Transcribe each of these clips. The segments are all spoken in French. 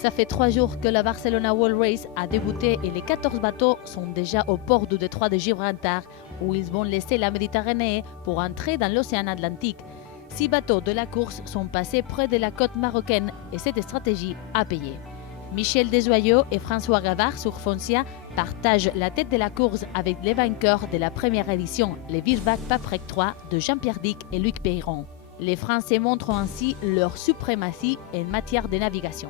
Ça fait 3 jours que la Barcelona World Race a débuté et les 14 bateaux sont déjà au port du détroit de Gibraltar où ils vont laisser la Méditerranée pour entrer dans l'océan Atlantique. 6 bateaux de la course sont passés près de la côte marocaine et cette stratégie a payé. Michel Desjoyaux et François Gavard sur Foncia partagent la tête de la course avec les vainqueurs de la première édition, les Virbac Paprec 3 de Jean-Pierre Dick et Luc Peyron. Les Français montrent ainsi leur suprématie en matière de navigation.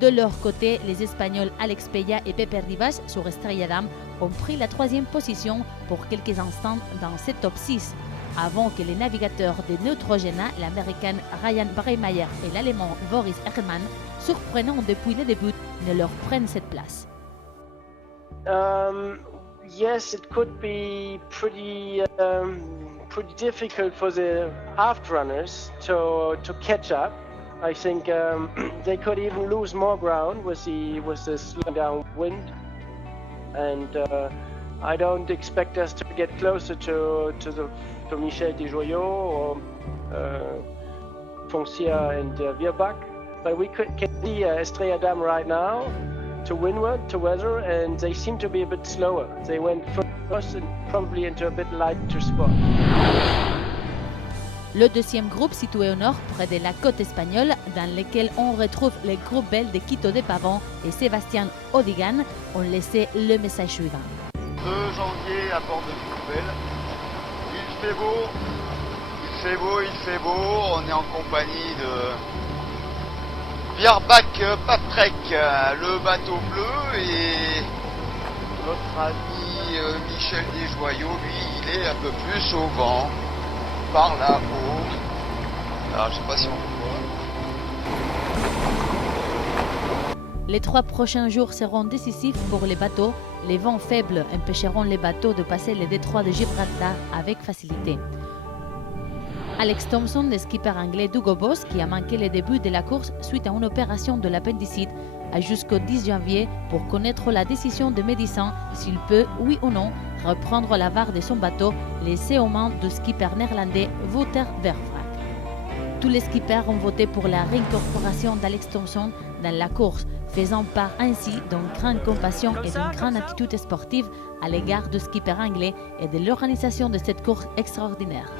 De leur côté, les Espagnols Alex Peya et Pepe Rivas sur Estrella Damm ont pris la 3e position pour quelques instants dans ce top 6, avant que les navigateurs de Neutrogena, l'américain Ryan Breimeyer et l'allemand Boris Herrmann, surprenant depuis le début, ne leur prennent cette place. Yes, it could be pretty difficult for the aft runners to catch up. I think they could even lose more ground with the slowing down wind, and I don't expect us to get closer to Michel Desjoyaux or Foncia and Virbac, but we can see Estrella Damm right now to windward, to weather, and they seem to be a bit slower. They went first and probably into a bit lighter spot. Le deuxième groupe situé au nord, près de la côte espagnole, dans lequel on retrouve les groupes belges de Quito de Pavón et Sébastien Odigan, ont laissé le message suivant. 2 janvier à bord de Coupelle. Il fait beau, il fait beau, il fait beau. On est en compagnie de Virbac Paprec, le bateau bleu, et notre ami Michel Desjoyaux, lui, il est un peu plus au vent. Par là-haut. Alors, je sais pas si on voit. Les 3 prochains jours seront décisifs pour les bateaux. Les vents faibles empêcheront les bateaux de passer le détroit de Gibraltar avec facilité. Alex Thompson, le skipper anglais d'Hugo Boss, qui a manqué le début de la course suite à une opération de l'appendicite, a jusqu'au 10 janvier pour connaître la décision des médecins s'il peut, oui ou non, reprendre la barre de son bateau, laissé aux mains du skipper néerlandais Wouter Verwraak. Tous les skippers ont voté pour la réincorporation d'Alex Thompson dans la course, faisant part ainsi d'une grande compassion et d'une grande attitude sportive à l'égard du skipper anglais et de l'organisation de cette course extraordinaire.